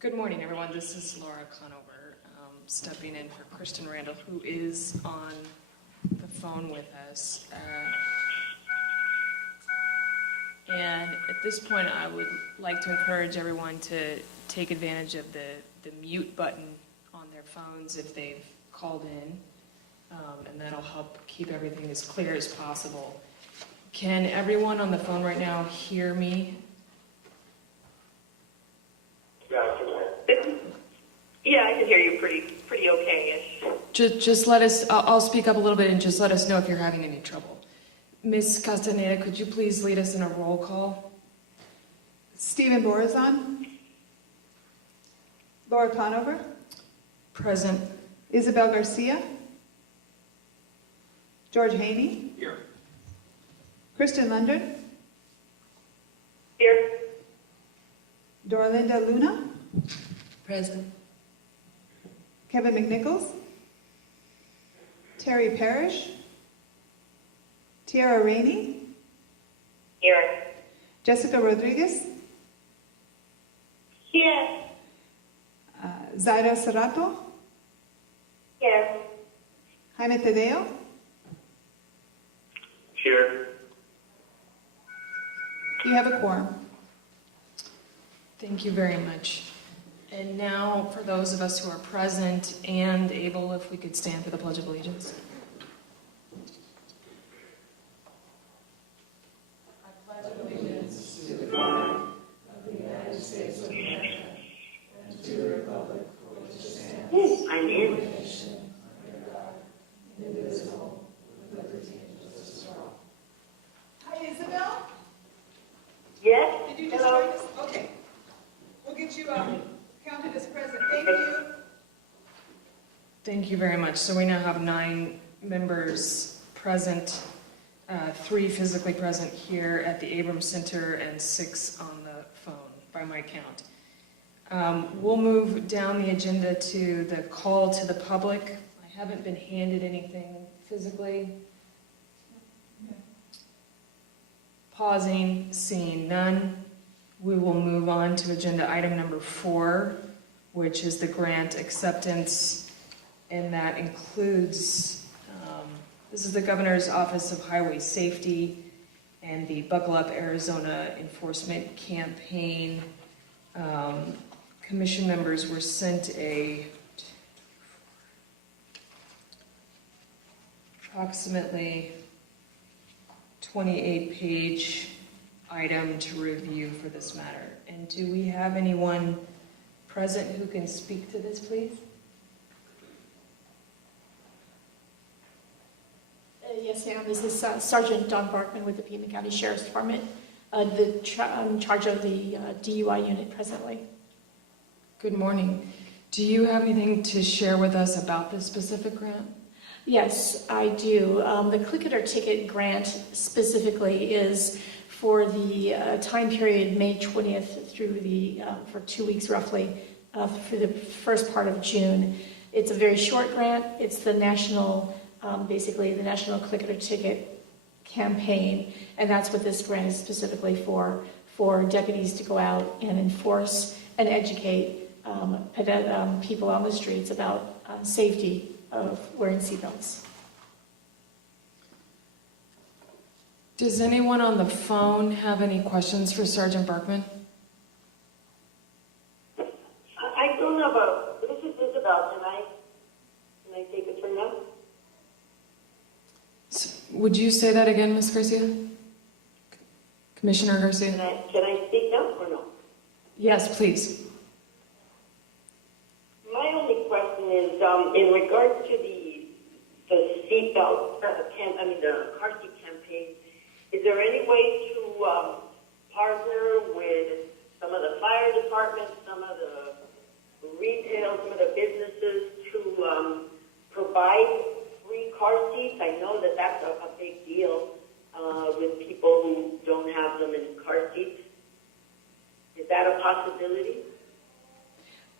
Good morning, everyone. This is Laura Conover, stepping in for Kristen Randall, who is on the phone with us. And at this point, I would like to encourage everyone to take advantage of the mute button on their phones if they've called in, and that'll help keep everything as clear as possible. Can everyone on the phone right now hear me? Yeah, I can hear you pretty okay-ish. Just let us, I'll speak up a little bit and just let us know if you're having any trouble. Ms. Castaneda, could you please lead us in a roll call? Stephen Borazon. Laura Conover. Present. Isabel Garcia. George Haney. Here. Kristen Lundgren. Here. Dorlinda Luna. Present. Kevin McNichols. Terry Parrish. Tiara Rainey. Here. Jessica Rodriguez. Here. Zaira Serrato. Here. Jaime Tadeo. Here. You have a quorum. Thank you very much. And now, for those of us who are present and able, if we could stand for the Pledge of Allegiance. I pledge allegiance to the flag of the United States of America and to the republic for which it stands, I'm in. one nation, under God, indivisible, with liberty and justice for all. Hi, Isabel. Yes? Did you just Hello? join us? Okay. We'll get you counted as present. Thank you. Thank you very much. So we now have 9 members present, 3 physically present here at the Abrams Center and 6 on the phone, by my count. We'll move down the agenda to the call to the public. I haven't been handed anything physically. Pausing, seeing none. We will move on to agenda item number 4, which is the grant acceptance, and that includes, this is the Governor's Office of Highway Safety and the Buckle Up Arizona Enforcement Campaign. Commission members were sent a approximately 28-page item to review for this matter. And do we have anyone present who can speak to this, please? Yes, ma'am. This is Sergeant Don Barkman with the Piedmont County Sheriff's Department, in charge of the DUI unit presently. Good morning. Do you have anything to share with us about this specific grant? Yes, I do. The Clepc ticket grant specifically is for the time period May 20th through for 2 weeks roughly, for the first part of June. It's a very short grant. It's the national, basically the National Clepc Ticket campaign, and that's what this grant is specifically for deputies to go out and enforce and educate people on the streets about safety of wearing seatbelts. Does anyone on the phone have any questions for Sergeant Barkman? I don't know about, this is Isabel. Can I take a turn now? Would you say that again, Ms. Garcia? Commissioner Garcia? Can I speak now or no? Yes, please. My only question is, in regards to the seatbelt, the car seat campaign, is there any way to partner with some of the fire departments, some of the retail, some of the businesses to provide free car seats? I know that that's a big deal with people who don't have them in car seats. Is that a possibility?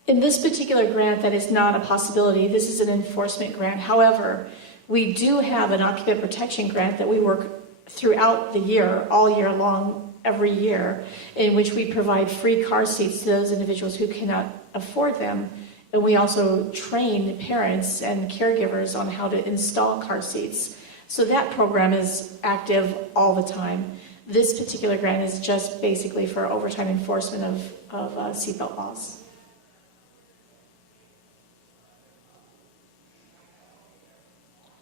In this particular grant, that is not a possibility. This is an enforcement grant. However, we do have an occupant protection grant that we work throughout the year, all year long, every year, in which we provide free car seats to those individuals who cannot afford them. And we also train parents and caregivers on how to install car seats. So that program is active all the time. This particular grant is just basically for overtime enforcement of seatbelt laws.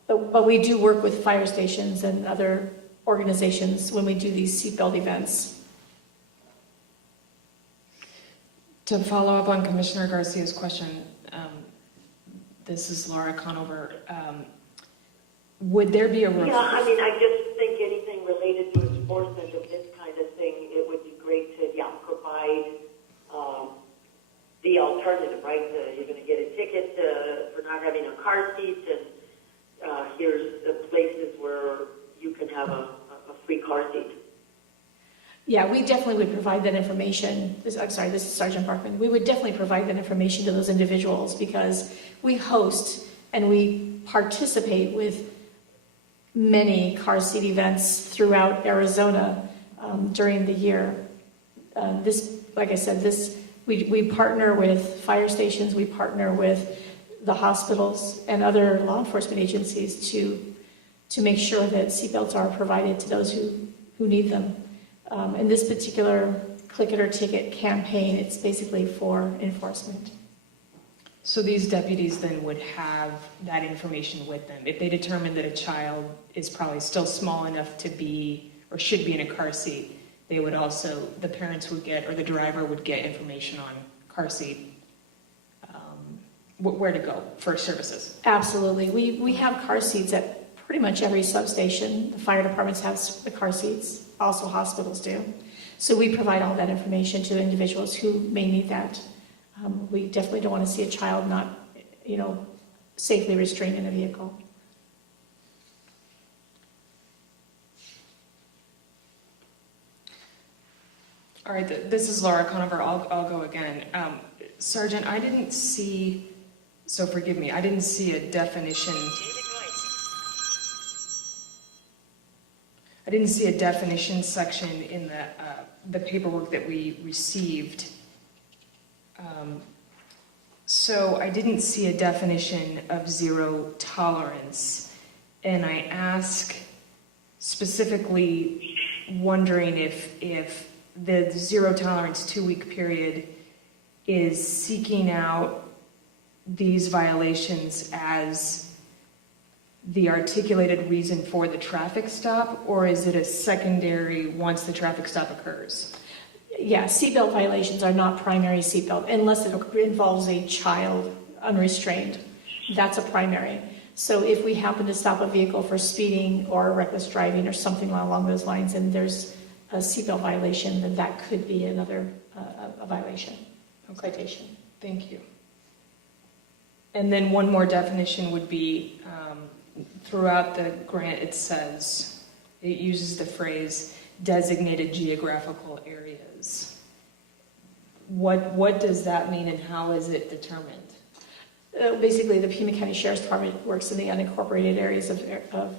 But we do work with fire stations and other organizations when we do these seatbelt events. To follow up on Commissioner Garcia's question, this is Laura Conover. Would there be a Yeah, I mean, I just think anything related to enforcement of this kind of thing, it would be great to, provide the alternative, right? You're going to get a ticket for not having a car seat, and here's the places where you can have a free car seat. Yeah, we definitely would provide that information. I'm sorry, this is Sergeant Parkman. We would definitely provide that information to those individuals because we host and we participate with many car seat events throughout Arizona during the year. Like I said, we partner with fire stations, we partner with the hospitals and other law enforcement agencies to make sure that seatbelts are provided to those who need them. In this particular Click It or Ticket campaign, it's basically for enforcement. So these deputies then would have that information with them. If they determine that a child is probably still small enough to be or should be in a car seat, they would also, the parents would get, or the driver would get information on car seat, where to go for services. Absolutely. We have car seats at pretty much every substation. The fire departments have the car seats. Also hospitals do. So we provide all that information to individuals who may need that. We definitely don't want to see a child not, safely restrained in a vehicle. All right, this is Laura Conover. I'll go again. Sergeant, I didn't see, so forgive me, I didn't see a definition. I didn't see a definition section in the paperwork that we received. So I didn't see a definition of zero tolerance. And I ask specifically wondering if the zero tolerance 2-week period is seeking out these violations as the articulated reason for the traffic stop, or is it a secondary once the traffic stop occurs? Yeah, seatbelt violations are not primary seatbelt unless it involves a child unrestrained. That's a primary. So if we happen to stop a vehicle for speeding or reckless driving or something along those lines, and there's a seatbelt violation, then that could be another a violation, citation. Thank you. And then one more definition would be, throughout the grant it says, it uses the phrase designated geographical areas. What does that mean and how is it determined? Basically, the Pima County Sheriff's Department works in the unincorporated areas of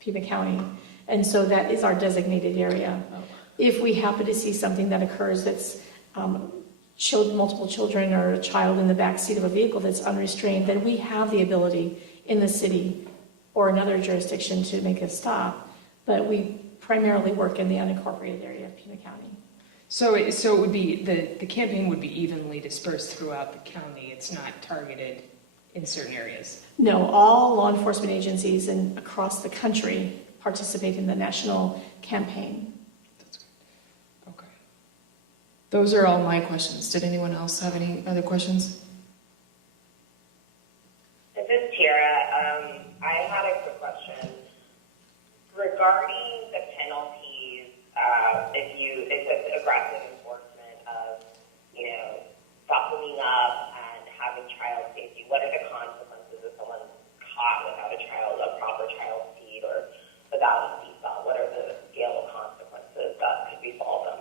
Pima County, and so that is our designated area. Oh. If we happen to see something that occurs that's multiple children or a child in the back seat of a vehicle that's unrestrained, then we have the ability in the city or another jurisdiction to make a stop, but we primarily work in the unincorporated area of Pima County. So it would be, the campaign would be evenly dispersed throughout the county. It's not targeted in certain areas. No, all law enforcement agencies across the country participate in the national campaign. That's good. Okay. Those are all my questions. Did anyone else have any other questions? This is Tara. I had a quick question regarding the penalties. If it's aggressive enforcement of, buckling up and having child safety, what are the consequences if someone's caught without a proper child seat or without a seatbelt? What are the scale of consequences that could befall them?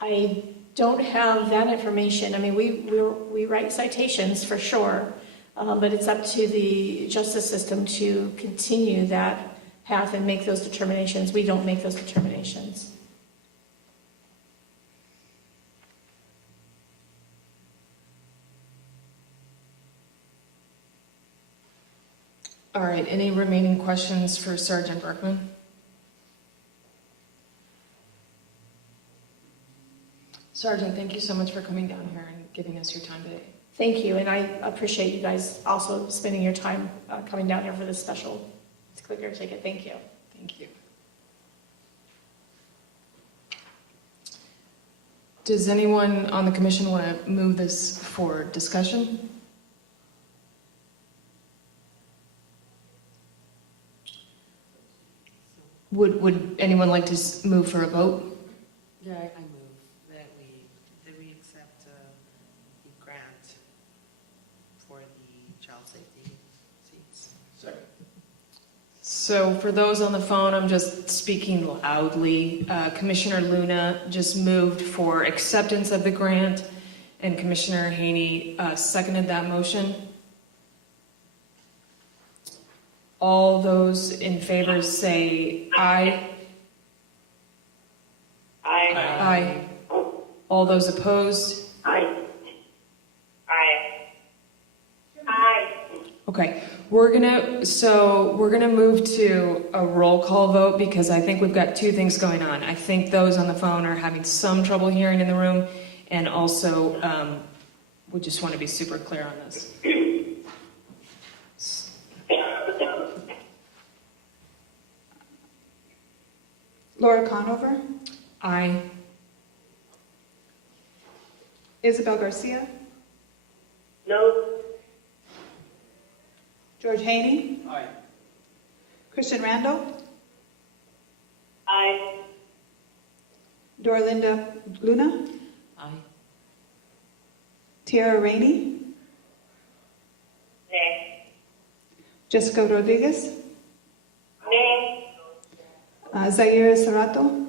I don't have that information. I mean, we write citations for sure, but it's up to the justice system to continue that path and make those determinations. We don't make those determinations. All right, any remaining questions for Sergeant Berkman? Sergeant, thank you so much for coming down here and giving us your time today. Thank you, and I appreciate you guys also spending your time coming down here for this special clicker ticket. Thank you. Thank you. Does anyone on the commission want to move this for discussion? Would anyone like to move for a vote? Yeah, I move that we accept the grant for the child safety seats. Second. So for those on the phone, I'm just speaking loudly. Commissioner Luna just moved for acceptance of the grant, and Commissioner Haney seconded that motion. All those in favor say aye. Aye. Aye. All those opposed? Aye. Aye. Aye. Okay, we're gonna move to a roll call vote because I think we've got two things going on. I think those on the phone are having some trouble hearing in the room, and also we just want to be super clear on this. Laura Conover, Aye. Isabel Garcia, No. George Haney, Aye. Christian Randall, Aye. Dorlinda Luna, Aye. Tiara Rainey, Nay. Jessica Rodriguez, Nay. Zaira Sarato.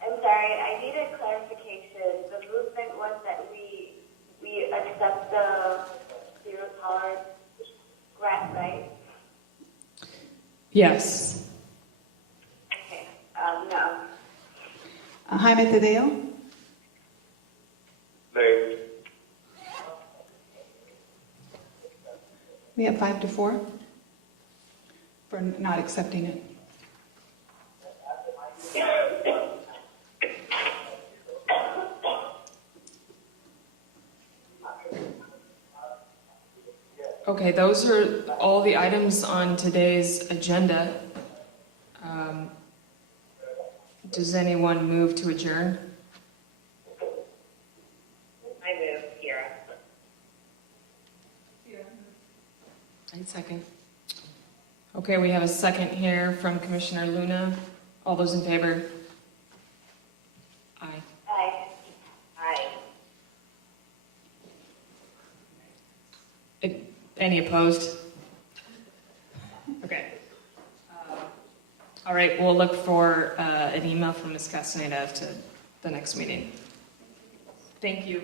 I'm sorry, I need a clarification. The movement was that we accept the zero tolerance grant, right? Yes. Okay, no. Jaime Tadeo, Nay. we have 5-4 for not accepting it. Okay, those are all the items on today's agenda. Does anyone move to adjourn? I move, Kira. I second. Okay, we have a second here from Commissioner Luna. All those in favor? Aye. Aye. Aye. Any opposed? Okay. All right, we'll look for an email from Ms. Castaneda to the next meeting. Thank you.